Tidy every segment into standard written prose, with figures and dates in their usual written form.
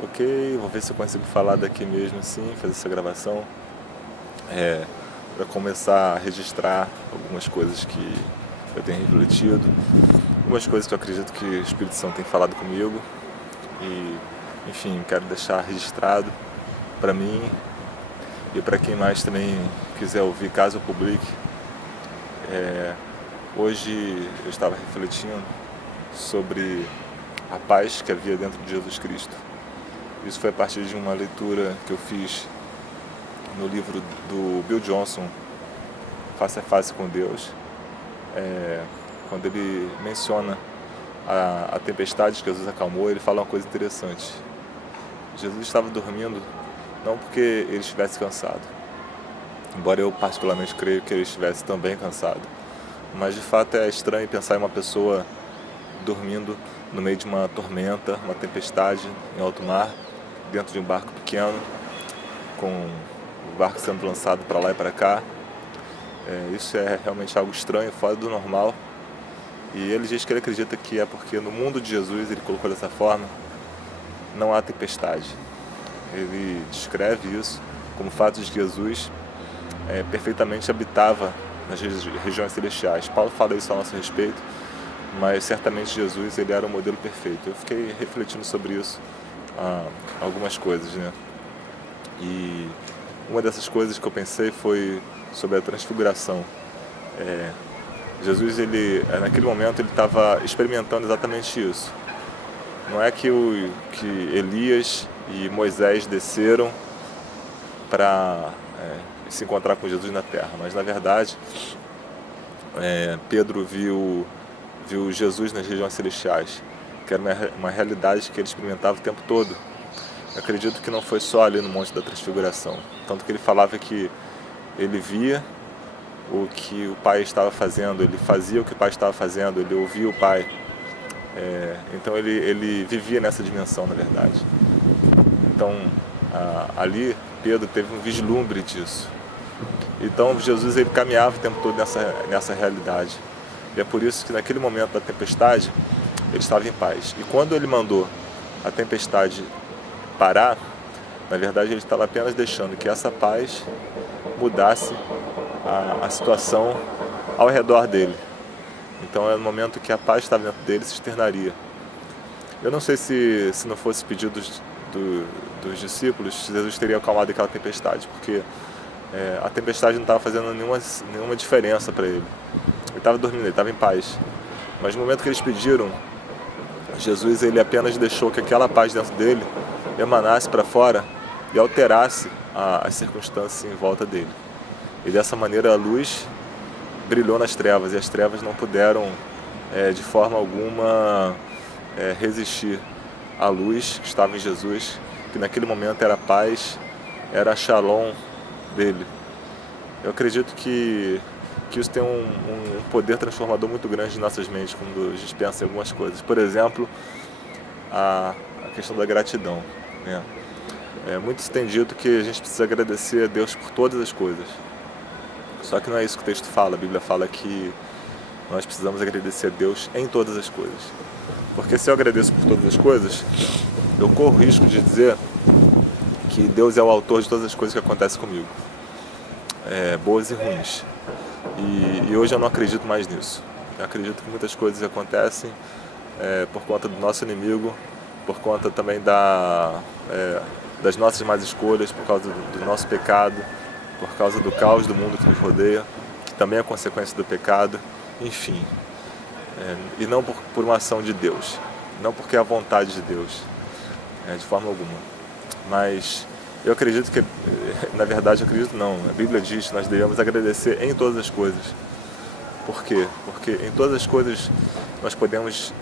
Ok, vou ver se eu consigo falar daqui mesmo assim, fazer essa gravação. Para começar a registrar algumas coisas que eu tenho refletido, algumas coisas que eu acredito que o Espírito Santo tem falado comigo. E, enfim, quero deixar registrado para mim e para quem mais também quiser ouvir, caso eu publique. Hoje eu estava refletindo sobre a paz que havia dentro de Jesus Cristo. Isso foi a partir de uma leitura que eu fiz no livro do Bill Johnson, Face a Face com Deus, quando ele menciona a tempestade que Jesus acalmou. Ele fala uma coisa interessante. Jesus estava dormindo não porque ele estivesse cansado, embora eu particularmente creio que ele estivesse também cansado, mas de fato é estranho pensar em uma pessoa dormindo no meio de uma tormenta, uma tempestade em alto mar, dentro de um barco pequeno, com o barco sendo lançado para lá e para cá. Isso é realmente algo estranho, fora do normal. E ele diz que ele acredita que é porque no mundo de Jesus, ele colocou dessa forma, não há tempestade. Ele descreve isso como o fato de que Jesus perfeitamente habitava nas regiões celestiais. Paulo fala isso a nosso respeito, mas certamente Jesus ele era o modelo perfeito. Eu fiquei refletindo sobre isso, algumas coisas, né? E uma dessas coisas que eu pensei foi sobre a transfiguração. Jesus, naquele momento, ele estava experimentando exatamente isso. Não é que Elias e Moisés desceram para se encontrar com Jesus na terra, mas na verdade Pedro viu Jesus nas regiões celestiais, que era uma realidade que ele experimentava o tempo todo. Eu acredito que não foi só ali no Monte da Transfiguração, tanto que ele falava que ele via o que o Pai estava fazendo, ele fazia o que o Pai estava fazendo, ele ouvia o Pai. Então ele vivia nessa dimensão, na verdade. Então ali Pedro teve um vislumbre disso. Então Jesus ele caminhava o tempo todo nessa realidade. E é por isso que naquele momento da tempestade ele estava em paz. E quando ele mandou a tempestade parar, na verdade ele estava apenas deixando que essa paz mudasse a situação ao redor dele. Então é no momento que a paz estava dentro dele, se externaria. Eu não sei se não fosse pedido dos discípulos, Jesus teria acalmado aquela tempestade, porque a tempestade não estava fazendo nenhuma diferença para ele. Ele estava dormindo, ele estava em paz. Mas no momento que eles pediram, Jesus ele apenas deixou que aquela paz dentro dele emanasse para fora e alterasse as circunstâncias em volta dele. E dessa maneira a luz brilhou nas trevas, e as trevas não puderam de forma alguma resistir à luz que estava em Jesus, que naquele momento era a paz, era a shalom dele. Eu acredito que isso tem um poder transformador muito grande em nossas mentes quando a gente pensa em algumas coisas. Por exemplo, a questão da gratidão, né? Muito se tem dito que a gente precisa agradecer a Deus por todas as coisas. Só que não é isso que o texto fala. A Bíblia fala que nós precisamos agradecer a Deus em todas as coisas. Porque se eu agradeço por todas as coisas, eu corro o risco de dizer que Deus é o autor de todas as coisas que acontecem comigo, boas e ruins. E hoje eu não acredito mais nisso. Eu acredito que muitas coisas acontecem por conta do nosso inimigo, por conta também das nossas más escolhas, por causa do nosso pecado, por causa do caos do mundo que nos rodeia, que também é consequência do pecado, enfim. E não por uma ação de Deus, não porque é a vontade de Deus, de forma alguma. Mas eu acredito que, na verdade, a Bíblia diz que nós devemos agradecer em todas as coisas. Por quê? Porque em todas as coisas nós podemos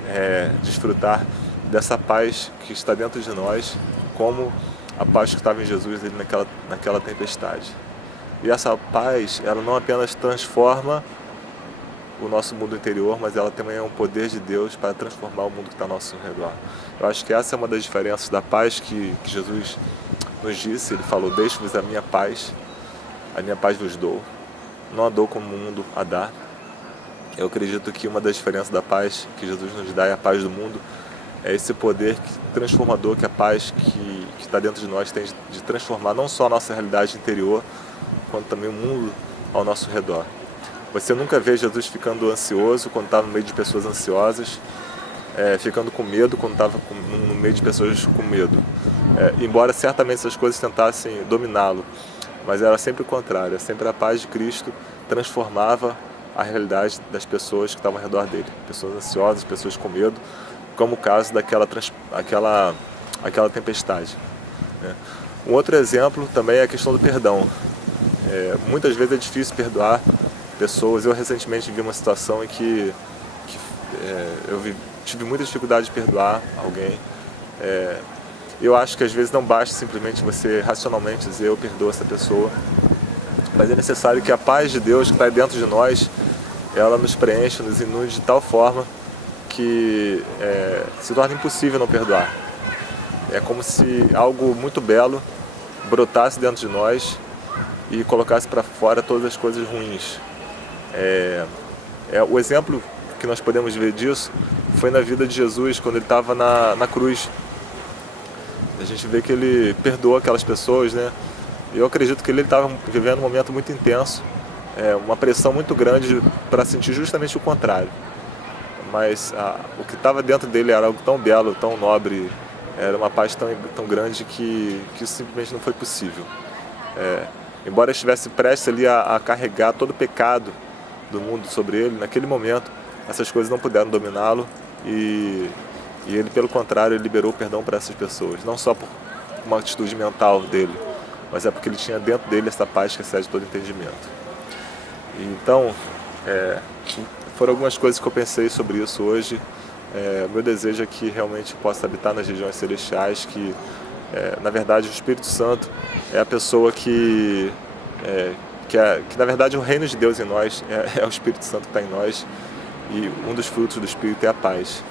desfrutar dessa paz que está dentro de nós, como a paz que estava em Jesus ali naquela tempestade. E essa paz, ela não apenas transforma o nosso mundo interior, mas ela também é um poder de Deus para transformar o mundo que está ao nosso redor. Eu acho que essa é uma das diferenças da paz que Jesus nos disse. Ele falou: deixo-vos a minha paz vos dou. Não a dou como o mundo a dá. Eu acredito que uma das diferenças da paz que Jesus nos dá e a paz do mundo é esse poder transformador que a paz que está dentro de nós tem de transformar não só a nossa realidade interior, quanto também o mundo ao nosso redor. Você nunca vê Jesus ficando ansioso quando estava no meio de pessoas ansiosas, ficando com medo quando estava no meio de pessoas com medo. Embora certamente essas coisas tentassem dominá-lo, mas era sempre o contrário, sempre a paz de Cristo transformava a realidade das pessoas que estavam ao redor dele, pessoas ansiosas, pessoas com medo, como o caso daquela tempestade. Um outro exemplo também é a questão do perdão. Muitas vezes é difícil perdoar pessoas. Eu recentemente vi uma situação em que tive muita dificuldade de perdoar alguém. Eu acho que às vezes não basta simplesmente você racionalmente dizer eu perdoo essa pessoa, mas é necessário que a paz de Deus que está dentro de nós, ela nos preencha, nos inunde de tal forma que se torna impossível não perdoar. É como se algo muito belo brotasse dentro de nós e colocasse para fora todas as coisas ruins. O exemplo que nós podemos ver disso foi na vida de Jesus, quando ele estava na cruz. A gente vê que ele perdoou aquelas pessoas, né? Eu acredito que ele estava vivendo um momento muito intenso, uma pressão muito grande para sentir justamente o contrário. Mas o que estava dentro dele era algo tão belo, tão nobre, era uma paz tão grande que isso simplesmente não foi possível. Embora estivesse prestes ali a carregar todo o pecado do mundo sobre ele, naquele momento essas coisas não puderam dominá-lo e ele, pelo contrário, ele liberou o perdão para essas pessoas, não só por uma atitude mental dele, mas é porque ele tinha dentro dele essa paz que excede todo entendimento. Então, foram algumas coisas que eu pensei sobre isso hoje. Meu desejo é que realmente eu possa habitar nas regiões celestiais, que na verdade o Espírito Santo é a pessoa que na verdade o reino de Deus em nós é o Espírito Santo que está em nós, e um dos frutos do Espírito é a paz.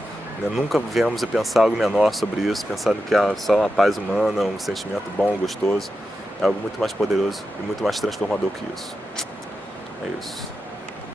Nunca viemos a pensar algo menor sobre isso, pensando que é só uma paz humana, um sentimento bom, gostoso. É algo muito mais poderoso e muito mais transformador que isso. É isso.